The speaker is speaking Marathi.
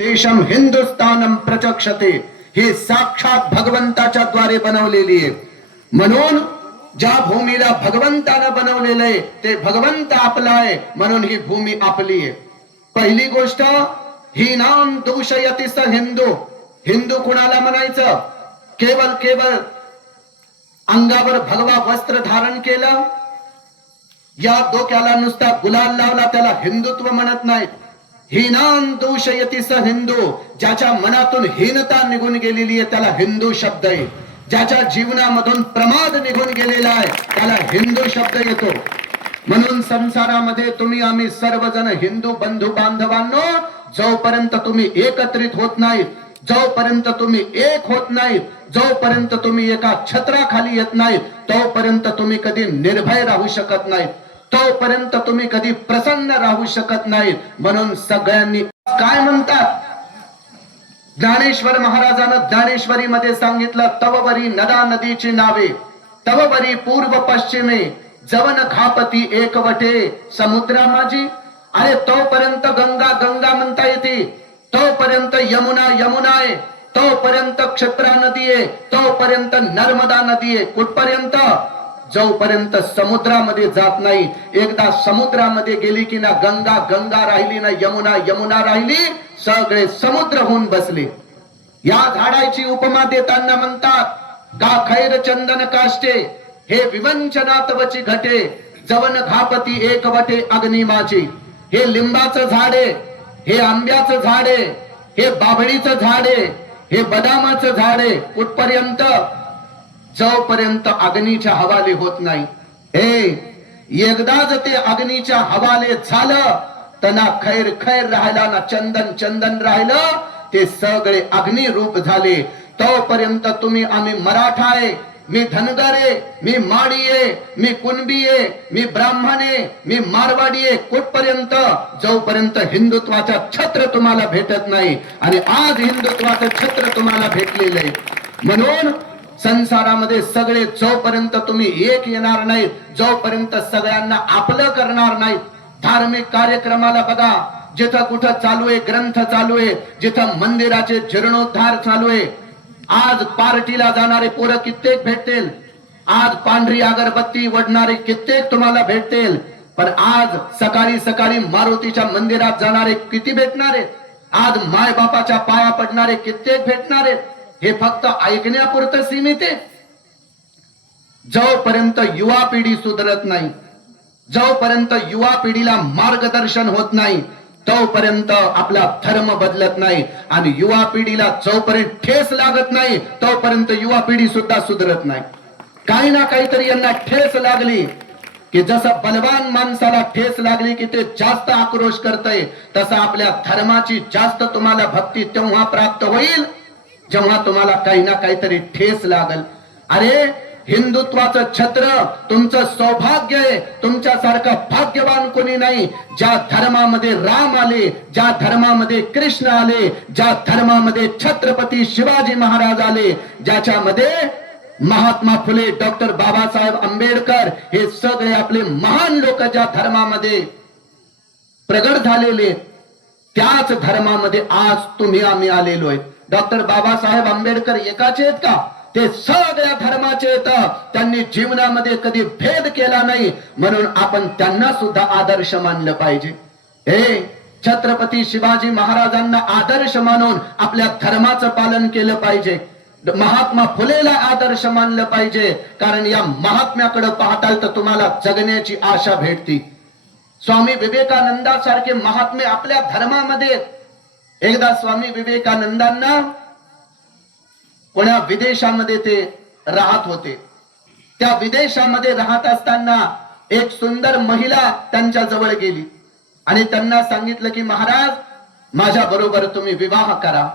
देशम हिंदुस्थानम प्रचक्षते, हे साक्षात भगवंताच्या द्वारे बनवलेली आहे. म्हणून ज्या भूमीला भगवंतानं बनवलेलं आहे ते भगवंत आपला आहे, म्हणून ही भूमी आपली आहे. पहिली गोष्ट, ही नाम दूषयती स हिंदू. हिंदू कुणाला म्हणायचं? केवळ अंगावर भगवा वस्त्र धारण केलं, या डोक्याला नुसता गुलाल लावला, त्याला हिंदुत्व म्हणत नाहीत. हीनां दूषयती स हिंदू. ज्याच्या मनातून हीनता निघून गेलेली आहे त्याला हिंदू शब्द आहे. ज्याच्या जीवनामधून प्रमाद निघून गेलेला आहे त्याला हिंदू शब्द येतो. म्हणून संसारामध्ये तुम्ही आम्ही सर्वजण हिंदू बंधू बांधवांनो, जोपर्यंत तुम्ही एकत्रित होत नाही, जोपर्यंत तुम्ही एक होत नाही, जोपर्यंत तुम्ही एका छत्राखाली येत नाही, तोपर्यंत तुम्ही कधी निर्भय राहू शकत नाही, तोपर्यंत तुम्ही कधी प्रसन्न राहू शकत नाही. म्हणून सगळ्यांनी काय म्हणतात, ज्ञानेश्वर महाराजानं ज्ञानेश्वरी मध्ये सांगितलं, तववरी नदा नदीची नावे, तववरी पूर्व पश्चिमे, जवन खापती एकवटे समुद्रा माझी. अरे तोपर्यंत गंगा गंगा म्हणता येते, तोपर्यंत यमुना यमुना आहे, तोपर्यंत क्षिप्रा नदी आहे, तोपर्यंत नर्मदा नदी आहे. कुठपर्यंत? जोपर्यंत समुद्रामध्ये जात नाही. एकदा समुद्रामध्ये गेली की ना गंगा गंगा राहिली, ना यमुना यमुना राहिली, सगळे समुद्र होऊन बसले. या झाडाची उपमा देताना म्हणतात, गा खैर चंदन काष्टे, हे विवंचनात्वची घटे, जवन घापती एकवटे अग्नी माझी. हे लिंबाचं झाड आहे, हे आंब्याचं झाड आहे, हे बाभळीचं झाड आहे, हे बदामाचं झाड आहे. कुठपर्यंत? जोपर्यंत अग्नीच्या हवाले होत नाही. एकदाच ते अग्नीच्या हवाले झालं तर ना खैर खैर राहिला, ना चंदन चंदन राहिलं, ते सगळे अग्नी रूप झाले. तोपर्यंत तुम्ही आम्ही मराठा आहे, मी धनगर आहे, मी माडी आहे, मी कुणबी आहे, मी ब्राह्मण आहे, मी मारवाडी आहे. कुठपर्यंत? जोपर्यंत हिंदुत्वाचा छत्र तुम्हाला भेटत नाही. आणि आज हिंदुत्वाचं छत्र तुम्हाला भेटलेलं आहे. म्हणून संसारामध्ये सगळे जोपर्यंत तुम्ही एक येणार नाहीत, जोपर्यंत सगळ्यांना आपलं करणार नाहीत. धार्मिक कार्यक्रमाला बघा, जिथं कुठं चालू आहे, ग्रंथ चालू आहे, जिथं मंदिराचे जीर्णोद्धार चालू आहे. आज पार्टीला जाणारे पोरं कित्येक भेटतील, आज पांढरी अगरबत्ती वडणारे कित्येक तुम्हाला भेटतील, पण आज सकाळी सकाळी मारुतीच्या मंदिरात जाणारे किती भेटणार आहेत? आज माय बापाच्या पाया पडणारे कित्येक भेटणार आहेत? हे फक्त ऐकण्यापुरतं सीमित आहे. जोपर्यंत युवा पिढी सुधरत नाही, जोपर्यंत युवा पिढीला मार्गदर्शन होत नाही, तोपर्यंत आपला धर्म बदलत नाही. आणि युवा पिढीला जोपर्यंत ठेस लागत नाही, तोपर्यंत युवा पिढी सुद्धा सुधरत नाही. काही ना काहीतरी यांना ठेस लागली की, जसं बलवान माणसाला ठेस लागली की ते जास्त आक्रोश करतय, तसं आपल्या धर्माची जास्त तुम्हाला भक्ती तेव्हा प्राप्त होईल जेव्हा तुम्हाला काही ना काहीतरी ठेस लागल. अरे हिंदुत्वाचं छत्र तुमचं सौभाग्य आहे. तुमच्यासारखं भाग्यवान कोणी नाही. ज्या धर्मामध्ये राम आले, ज्या धर्मामध्ये कृष्ण आले, ज्या धर्मामध्ये छत्रपती शिवाजी महाराज आले, ज्याच्यामध्ये महात्मा फुले, डॉक्टर बाबासाहेब आंबेडकर, हे सगळे आपले महान लोक ज्या धर्मामध्ये प्रगट झालेले, त्याच धर्मामध्ये आज तुम्ही आम्ही आलेलो आहे. डॉक्टर बाबासाहेब आंबेडकर एकाचे आहेत का? ते सगळ्या धर्माचे आहेत. त्यांनी जीवनामध्ये कधी भेद केला नाही, म्हणून आपण त्यांना सुद्धा आदर्श मानलं पाहिजे. छत्रपती शिवाजी महाराजांना आदर्श मानून आपल्या धर्माचं पालन केलं पाहिजे. महात्मा फुलेला आदर्श मानलं पाहिजे, कारण या महात्म्याकडे पाहताल तर तुम्हाला जगण्याची आशा भेटती. स्वामी विवेकानंदासारखे महात्मे आपल्या धर्मामध्ये. एकदा स्वामी विवेकानंदांना कोण्या विदेशामध्ये ते राहत होते. त्या विदेशामध्ये राहत असताना एक सुंदर महिला त्यांच्या जवळ गेली आणि त्यांना सांगितलं की, महाराज माझ्या बरोबर तुम्ही विवाह करा.